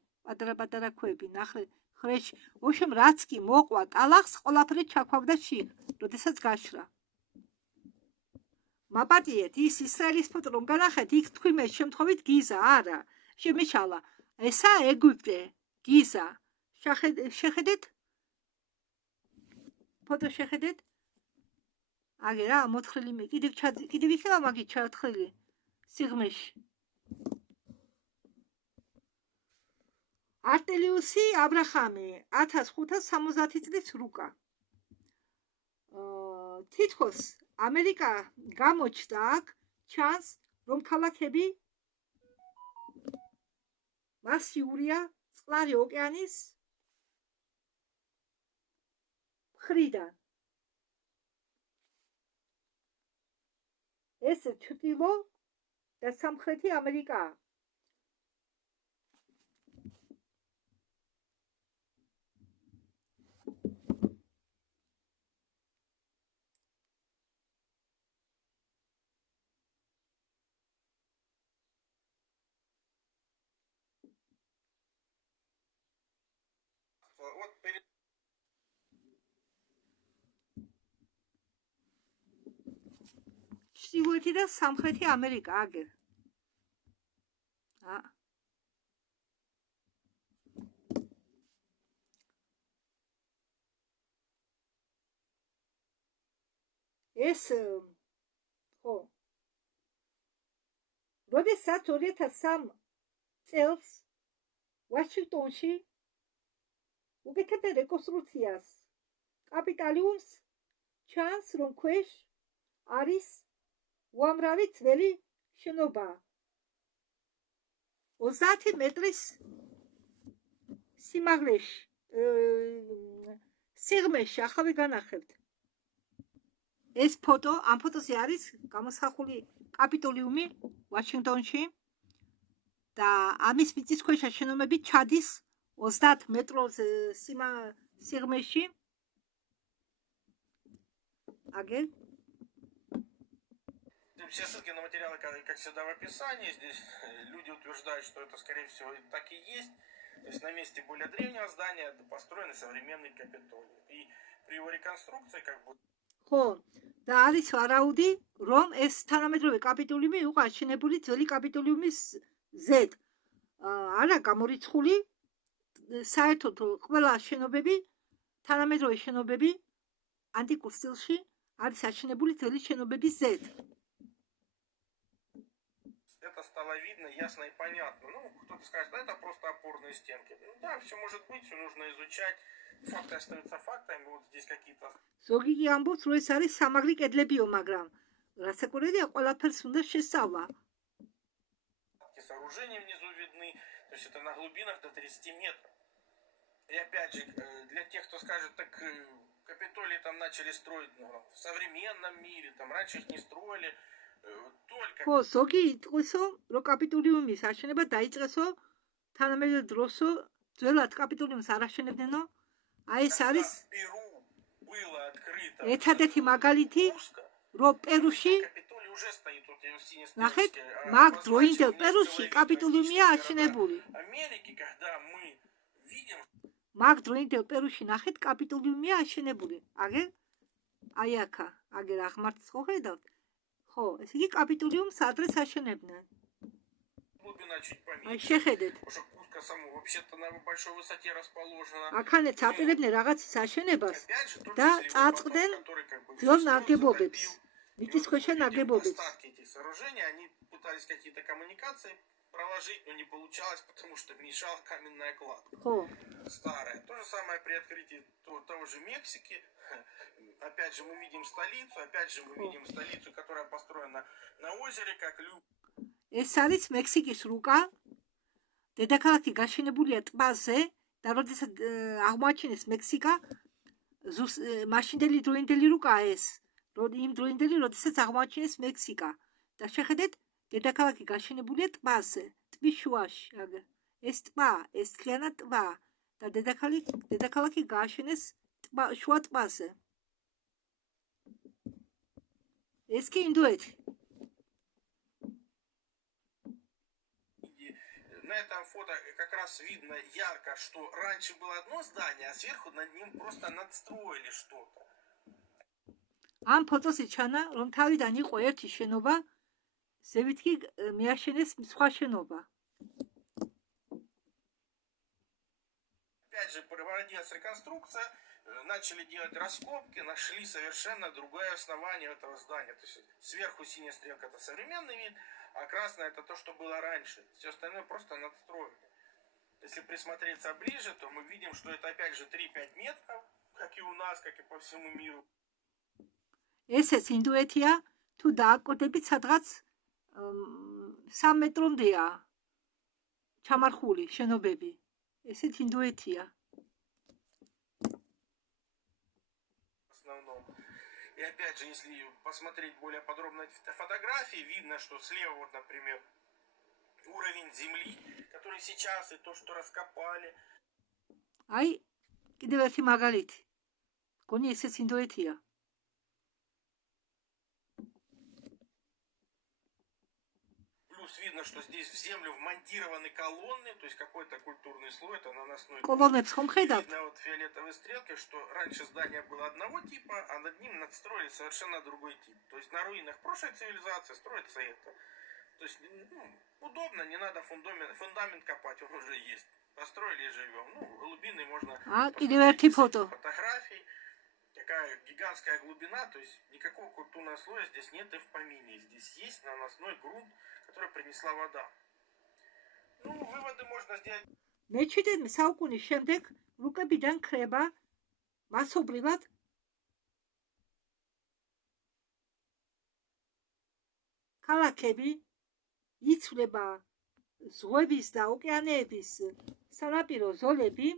პატარა ქვები, ნახეთ ხრეში. ოშემ რაც კი მოყვა ტალახს, ყველაფერი ჩაქვავდა შიგ, როდესაც გაშრა. მაპატიეთ ის ისრაელის ფოტო რომ განახეთ, იქ თქვენ შემთხვევით გიზა არა. შემეშალა. ესა ეგვიპტე, გიზა. შეხედეთ? ფოტო შეხედეთ? აგერ რა მოთხრილი მე კიდევ იქნება მაგით ჩათხრილი სიღრმეში. არტელიუსი აბრაჰამი 1570 წლის რუკა. თითქოს ამერიკა გამოჩნდა აქ, ჩანს რომ ქალაქები მასიურია წყნარი ოკეანის მხრიდან. ეს ჩრდილო და სამხრეთი ამერიკაა. Вот перед ჩრდილოეთი და სამხრეთი ამერიკა აგერ. ეს ხო. როდესაც 2003 წელს ვაშინგტონში უკეთებდა რეკონსტრუქციას კაპიტოლიუმს, ჩანს რომ ქვეშ არის უამრავი ძველი შენობა. 30 მეტრის სიმაღლეში, სიღრმეში. ახლა განახებთ. ეს ფოტო, ამ ფოტოზე არის გამოსახული კაპიტოლიუმი ვაშინგტონში და ამის მიწისქვეშა შენობები ჩადის 30 მეტროს სიღრმეში. Агель. Все ссылки на материалы, как всегда, в описании. Здесь люди утверждают, что это, скорее всего, так и есть. То есть на месте более древнего здания построен современный Капитолий. И при его реконструкции как бы... ხო, და არის ვარაუდი, რომ ეს თანამედროვე კაპიტოლიუმი იყო აშენებული ძველი კაპიტოლიუმის ზედ. არა გამორიცხული, საერთოდ ყველა შენობები, თანამედროვე შენობები ანტიკურ სტილში არის აშენებული ძველი შენობების ზედ. Это стало видно, ясно и понятно. Ну, кто-то скажет, да, это просто опорные стенки. Ну да, все может быть, все нужно изучать. Факты остаются фактами, вот здесь какие-то... ზოგი კი ამბობს, რომ ეს არის სამაგრი кедლებიო, მაგრამ რასაკვირველია, ყველაფერს უნდა შესწავლა. С сооружения внизу видны. То есть это на глубинах до 30 метров. И опять же, для тех, кто скажет, так Капитолий там начали строить в современном мире, там раньше их не строили, только... ხო, ზოგი იტყვისო, რომ კაპიტოლიუმის აშენება დაიწყესო თანამედროვე დროსო, ძველად კაპიტოლიუმს არ აშენებდნენო. აი ეს არის Перу было открыто. ერთადერთი მაგალითი, რომ პერუში Капитолий уже стоит, вот синий ნახეთ, стрелочки, მაგ обозначен დროინდელ место პერუში логики კაპიტოლიუმია практически აშენებული. города Америки, когда мы видим, მაგ დროინდელ პერუში ნახეთ, კაპიტოლიუმია აშენებული. აგერ აი აქა, აგერ აღმართს ხო ხედავთ? ხო, ესე იგი კაპიტოლიუმს ადრეს აშენებდნენ. глубина чуть აი поменьше. შეხედეთ. Потому что Куско само вообще-то на большой высоте расположено. აქანაც აპირებდნენ რაღაცის აშენებას Опять же, тот და же Сливой поток, წაწყდნენ который как бы ძველ всё ნაგებობებს. затопил. И მიწისქვეშა вот мы видим ნაგებობებს. остатки этих сооружений, они пытались какие-то коммуникации проложить, но не получалось, потому что мешала каменная кладка ხო, старая. То же самое при открытии того же Мексики. Опять же мы видим столицу, которая построена на озере, как люк. ეს არის მექსიკის რუკა. დედაქალაქი გაშენებულია ტბაზე და როდესაც აღმოაჩინეს მექსიკა, მაშინდელი დროინდელი რუკაა ეს. იმ დროინდელი, როდესაც აღმოაჩინეს მექსიკა. და შეხედეთ, დედაქალაქი გაშენებულია ტბაზე, ტბის შუაში. აგერ ეს ტბა, ეს მთლიანად ტბა და დედაქალაქი გააშენეს შუა ტბაზე. ეს კი ინდოეთი. На этом фото как раз видно ярко, что раньше было одно здание, а сверху над ним просто надстроили что-то. ამ ფოტოსი ჩანა, რომ თავიდან იყო ერთი შენობა, ზევით კი მიაშენეს სხვა შენობა. Опять же, проводилась реконструкция, начали делать раскопки, нашли совершенно другое основание этого здания. То есть сверху синяя стрелка — это современный вид, а красная — это то, что было раньше. Все остальное просто надстроили. Если присмотреться ближе, то мы видим, что это опять же 3-5 метров, как и у нас, как и по всему миру. ესეც ინდოეთია, თუ დააკოდებით, სადღაც 3 მეტრომდეა ჩამარხული შენობები. ესეც ინდოეთია. В основном. И опять же, если посмотреть более подробно фотографии, видно, что слева, вот, например, уровень земли, который сейчас, и то, что раскопали. აი, კიდევ ერთი მაგალითი. გონი ესეც ინდოეთია. Плюс видно, что здесь в землю вмонтированы колонны, то есть какой-то культурный слой, это наносной. კოლონებს ხომ ხედავთ? Видно вот фиолетовые стрелки, что раньше здание было одного типа, а над ним надстроили совершенно другой тип. То есть на руинах прошлой цивилизации строится это. То есть удобно, не надо фундамент копать, он уже есть. Построили и живем. Глубины можно კიდევ ერთი фото. Фотографий. Такая гигантская глубина, то есть никакого культурного слоя здесь нет и в помине. Здесь есть наносной грунт, который принесла вода. Выводы можно сделать. მე-17 საუკუნის შემდეგ რუკებიდან ქრება მასობრივად ქალაქები, იცვლება ზღვების და ოკეანეების სანაპირო ზოლები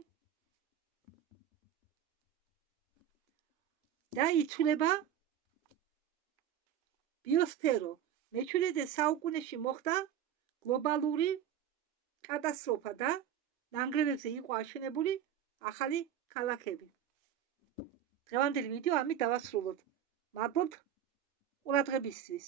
და იცვლება ბიოსფერო. მე-17 საუკუნეში მოხდა გლობალური კატასტროფა და ნანგრევებზე იყო აშენებული ახალი ქალაქები. დღევანდელი ვიდეო ამით დავასრულოთ. მადლობთ ყურადღებისთვის.